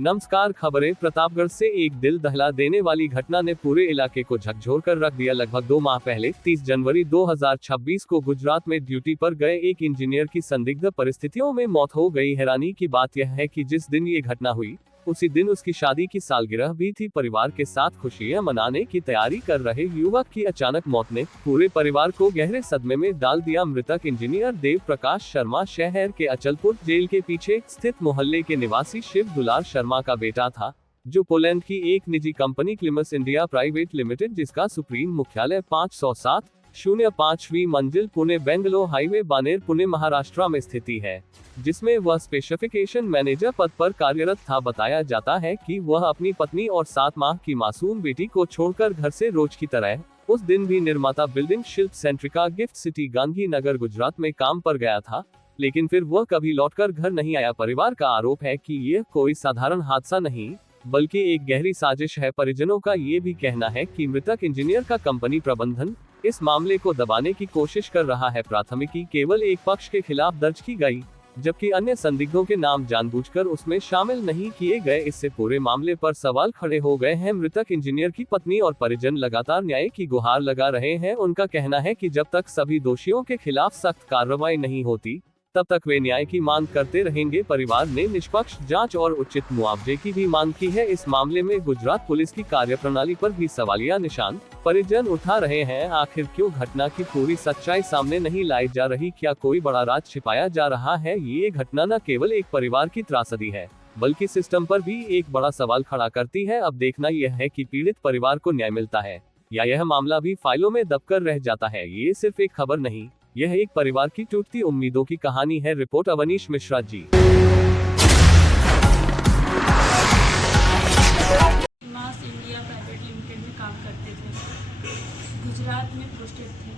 नमस्कार। खबरें। प्रतापगढ़ से एक दिल दहला देने वाली घटना ने पूरे इलाके को झकझोर कर रख दिया। लगभग 2 माह पहले 30 जनवरी 2026 को गुजरात में ड्यूटी पर गए एक इंजीनियर की संदिग्ध परिस्थितियों में मौत हो गई। हैरानी की बात यह है कि जिस दिन ये घटना हुई उसी दिन उसकी शादी की सालगिरह भी थी। परिवार के साथ खुशियां मनाने की तैयारी कर रहे युवक की अचानक मौत ने पूरे परिवार को गहरे सदमे में डाल दिया। मृतक इंजीनियर देव प्रकाश शर्मा शहर के अचलपुर जेल के पीछे स्थित मोहल्ले के निवासी शिव दुलार शर्मा का बेटा था, जो पोलैंड की एक निजी कंपनी क्लिमस इंडिया प्राइवेट लिमिटेड, जिसका सुप्रीम मुख्यालय 507-05वीं मंजिल पुणे बेंगलोर हाईवे बानेर पुणे महाराष्ट्र में स्थिति है, जिसमें वह स्पेसिफिकेशन मैनेजर पद पर कार्यरत था। बताया जाता है कि वह अपनी पत्नी और 7 माह की मासूम बेटी को छोड़कर घर से रोज की तरह उस दिन भी निर्माता बिल्डिंग शिल्प सेंट्रिका गिफ्ट सिटी गांधीनगर गुजरात में काम पर गया था, लेकिन फिर वह कभी लौटकर घर नहीं आया। परिवार का आरोप है कि यह कोई साधारण हादसा नहीं बल्कि एक गहरी साजिश है। परिजनों का ये भी कहना है कि मृतक इंजीनियर का कंपनी प्रबंधन इस मामले को दबाने की कोशिश कर रहा है। प्राथमिकी केवल एक पक्ष के खिलाफ दर्ज की गई, जबकि अन्य संदिग्धों के नाम जानबूझकर उसमें शामिल नहीं किए गए। इससे पूरे मामले पर सवाल खड़े हो गए हैं। मृतक इंजीनियर की पत्नी और परिजन लगातार न्याय की गुहार लगा रहे हैं। उनका कहना है कि जब तक सभी दोषियों के खिलाफ सख्त कार्रवाई नहीं होती, तब तक वे न्याय की मांग करते रहेंगे। परिवार ने निष्पक्ष जांच और उचित मुआवजे की भी मांग की है। इस मामले में गुजरात पुलिस की कार्यप्रणाली पर भी सवालिया निशान परिजन उठा रहे हैं। आखिर क्यों घटना की पूरी सच्चाई सामने नहीं लाई जा रही? क्या कोई बड़ा राज छिपाया जा रहा है? ये घटना न केवल एक परिवार की त्रासदी है, बल्कि सिस्टम पर भी एक बड़ा सवाल खड़ा करती है। अब देखना यह है कि पीड़ित परिवार को न्याय मिलता है या यह मामला भी फाइलों में दबकर रह जाता है। ये सिर्फ एक खबर नहीं, यह एक परिवार की टूटती उम्मीदों की कहानी है। रिपोर्ट अवनीश मिश्रा जी। मास इंडिया प्राइवेट लिमिटेड में काम करते थे, गुजरात में पोस्टेड थे।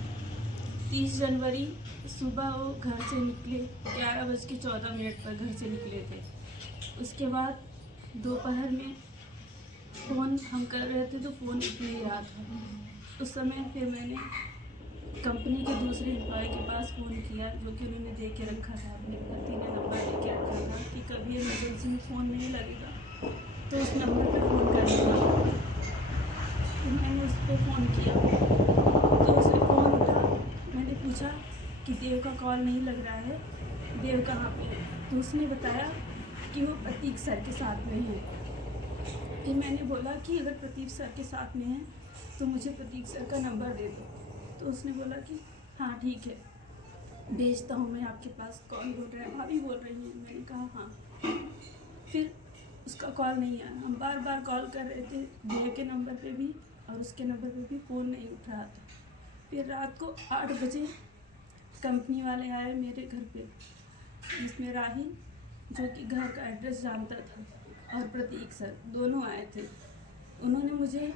30 जनवरी सुबह वो घर से निकले, 11:14 पर घर से निकले थे। उसके बाद दोपहर में फ़ोन हम कर रहे थे तो फ़ोन उठ नहीं रहा था। उस समय फिर मैंने कंपनी के दूसरे एम्प्लॉय के पास फ़ोन किया, जो कि उन्होंने दे के रखा था, अपने पति ने नंबर दे के रखा था कि कभी इमरजेंसी में फ़ोन नहीं लगेगा तो उस नंबर पे फ़ोन करना। फिर मैंने उस पर फ़ोन किया तो उससे फ़ोन उठा। मैंने पूछा कि देव का कॉल नहीं लग रहा है, देव कहाँ पे है? तो उसने बताया कि वो प्रतीक सर के साथ में है। फिर मैंने बोला कि अगर प्रतीक सर के साथ में है तो मुझे प्रतीक सर का नंबर दे दो। तो उसने बोला कि हाँ ठीक है, भेजता हूँ मैं आपके पास। कौन बोल रहा है? भाभी बोल रही हैं। मैंने कहा हाँ। फिर उसका कॉल नहीं आया। हम बार बार कॉल कर रहे थे, देव के नंबर पे भी और उसके नंबर पे भी फ़ोन नहीं उठ रहा था। फिर रात को 8 बजे कंपनी वाले आए मेरे घर पे, जिसमें राही, जो कि घर का एड्रेस जानता था, और प्रतीक सर दोनों आए थे। उन्होंने मुझे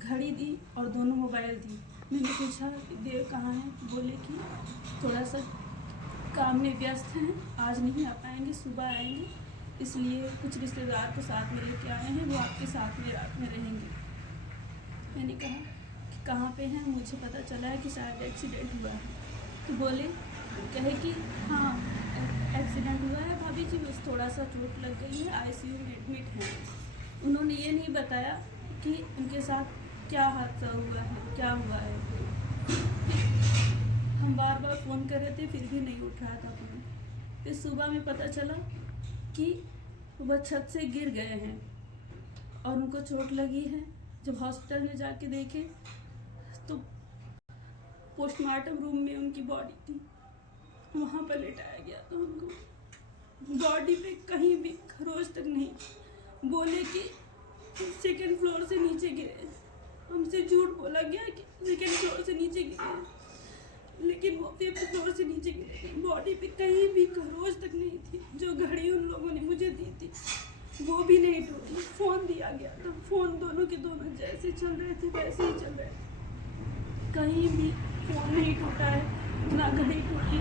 घड़ी दी और दोनों मोबाइल दी। मैंने पूछा कि देव कहाँ है? बोले कि थोड़ा सा काम में व्यस्त हैं, आज नहीं आ पाएंगे, सुबह आएंगे, इसलिए कुछ रिश्तेदार को साथ में लेके आए हैं, वो आपके साथ में रात में रहेंगे। मैंने कहा कि कहाँ पे हैं? मुझे पता चला है कि शायद एक्सीडेंट हुआ है। तो बोले, कहे कि हाँ एक्सीडेंट हुआ है भाभी जी, बस थोड़ा सा चोट लग गई है, ICU में एडमिट हैं। उन्होंने ये नहीं बताया कि उनके साथ क्या हादसा हुआ है, क्या हुआ है। हम बार बार फ़ोन कर रहे थे, फिर भी नहीं उठ रहा था फ़ोन। फिर सुबह में पता चला कि वह छत से गिर गए हैं और उनको चोट लगी है। जब हॉस्पिटल में जाके देखे तो पोस्टमार्टम रूम में उनकी बॉडी थी, वहाँ पर लेटाया गया था उनको। बॉडी पे कहीं भी खरोच तक नहीं। बोले कि 2nd फ्लोर से नीचे गिरे। हमसे झूठ बोला गया कि 2nd फ्लोर से नीचे गिरे, लेकिन वो 5th फ्लोर से नीचे गिरे। बॉडी पे कहीं भी खरोच तक नहीं थी। जो घड़ी उन लोगों ने मुझे दी थी वो भी नहीं टूटी। फ़ोन दिया गया था, फ़ोन दोनों के दोनों जैसे चल रहे थे वैसे ही चल रहे थे। कहीं भी फ़ोन नहीं टूटा है, ना घड़ी टूटी।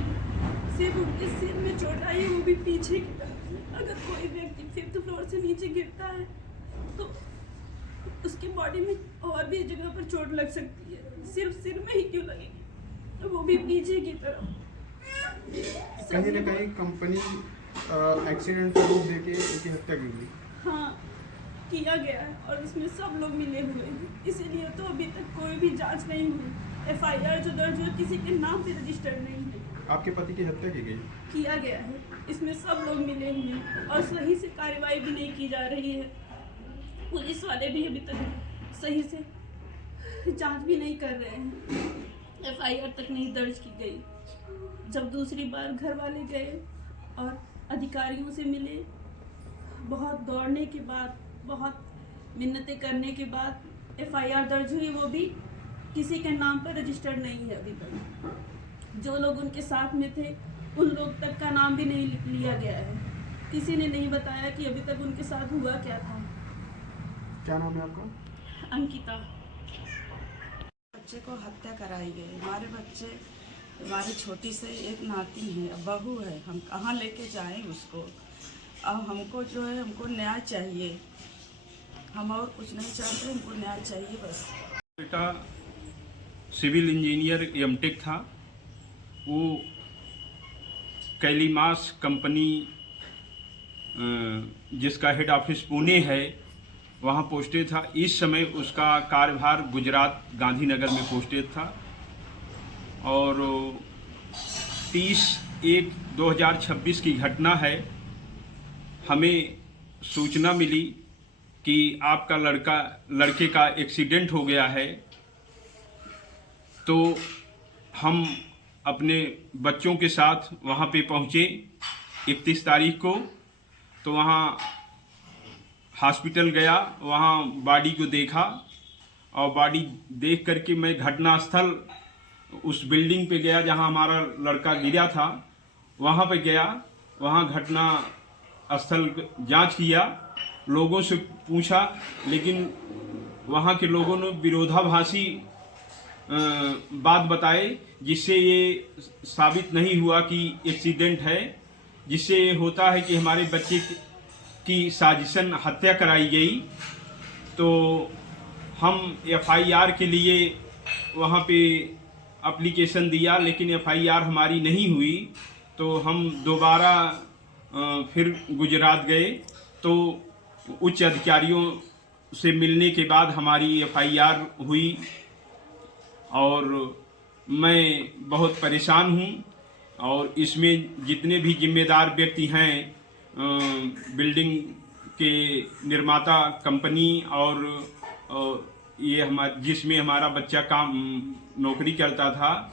सिर्फ उनके सिर में चोट आई है, वो भी पीछे की तरफ। अगर कोई व्यक्ति 5th फ्लोर से नीचे गिरता है तो उसकी बॉडी में और भी जगह पर चोट लग सकती है, सिर्फ सिर में ही क्यों लगेगी? तो वो भी पीछे की तरफ। कहीं ना कहीं कंपनी एक्सीडेंट को रूप देके उनकी हत्या की गई। हाँ किया गया है और इसमें सब लोग मिले हुए हैं, इसीलिए तो अभी तक कोई भी जांच नहीं हुई। एफआईआर जो दर्ज हुई किसी के नाम पे रजिस्टर्ड नहीं है। आपके पति की हत्या की गई? किया गया है, इसमें सब लोग मिले हुए हैं और सही से कार्रवाई भी नहीं की जा रही है। पुलिस वाले भी अभी तक सही से जांच भी नहीं कर रहे हैं, एफआईआर तक नहीं दर्ज की गई। जब दूसरी बार घर वाले गए और अधिकारियों से मिले, बहुत दौड़ने के बाद, बहुत मिन्नतें करने के बाद एफआईआर दर्ज हुई, वो भी किसी के नाम पर रजिस्टर्ड नहीं है अभी तक। जो लोग उनके साथ में थे उन लोग तक का नाम भी नहीं लिया गया है। किसी ने नहीं बताया कि अभी तक उनके साथ हुआ क्या था। क्या नाम है आपका? अंकिता। बच्चे को हत्या कराई गई। हमारे बच्चे, हमारी छोटी से एक नाती है, बहू है, हम कहाँ लेके जाएं उसको। अब हमको जो है, हमको न्याय चाहिए। हम और कुछ नहीं चाहते, हमको न्याय चाहिए बस। बेटा सिविल इंजीनियर एमटेक था। वो कैलीमास कंपनी जिसका हेड ऑफिस पुणे है, वहाँ पोस्टेड था। इस समय उसका कार्यभार गुजरात गांधीनगर में पोस्टेड था। और 30/1/2026 की घटना है। हमें सूचना मिली कि आपका लड़के का एक्सीडेंट हो गया है। तो हम अपने बच्चों के साथ वहाँ पे पहुँचे 31 तारीख को। तो वहाँ हॉस्पिटल गया, वहाँ बॉडी को देखा और बॉडी देख करके मैं घटनास्थल उस बिल्डिंग पे गया जहाँ हमारा लड़का गिरा था, वहाँ पे गया। वहाँ घटना स्थल जांच किया, लोगों से पूछा, लेकिन वहाँ के लोगों ने विरोधाभासी बात बताए, जिससे ये साबित नहीं हुआ कि एक्सीडेंट है। जिससे ये होता है कि हमारे बच्चे की साजिशन हत्या कराई गई। तो हम एफआईआर के लिए वहाँ पे एप्लीकेशन दिया, लेकिन एफआईआर हमारी नहीं हुई। तो हम दोबारा फिर गुजरात गए। तो उच्च अधिकारियों से मिलने के बाद हमारी एफआईआर हुई और मैं बहुत परेशान हूँ। और इसमें जितने भी जिम्मेदार व्यक्ति हैं, बिल्डिंग के निर्माता कंपनी और ये जिसमें हमारा बच्चा काम नौकरी करता था,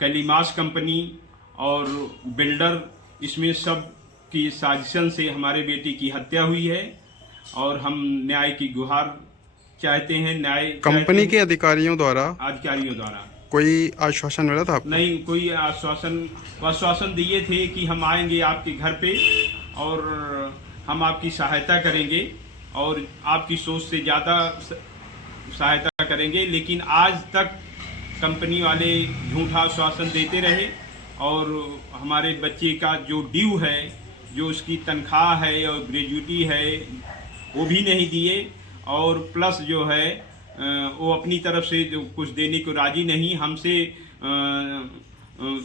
कैलीमास कंपनी और बिल्डर, इसमें सब की साजिशन से हमारे बेटे की हत्या हुई है। और हम न्याय की गुहार चाहते हैं। न्याय कंपनी के अधिकारियों द्वारा कोई आश्वासन मिला था आपको? नहीं, कोई आश्वासन दिए थे कि हम आएंगे आपके घर पे और हम आपकी सहायता करेंगे और आपकी सोच से ज़्यादा सहायता करेंगे। लेकिन आज तक कंपनी वाले झूठा आश्वासन देते रहे और हमारे बच्चे का जो ड्यू है, जो उसकी तनख्वाह है और ग्रेजुटी है, वो भी नहीं दिए। और प्लस जो है वो अपनी तरफ से जो कुछ देने को राजी नहीं, हमसे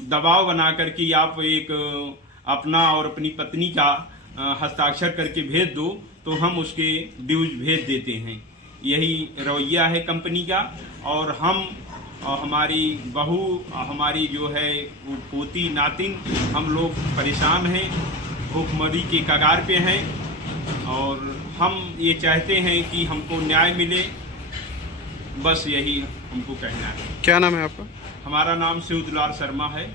दबाव बना कर कि आप एक अपना और अपनी पत्नी का हस्ताक्षर करके भेज दो तो हम उसके ड्यूज भेज देते हैं। यही रवैया है कंपनी का। और हम और हमारी बहू, हमारी जो है वो पोती नातिन, हम लोग परेशान हैं, भूखमरी के कगार पे हैं। और हम ये चाहते हैं कि हमको न्याय मिले, बस यही हमको कहना है। क्या नाम है आपका? हमारा नाम शिवदुलाल शर्मा है।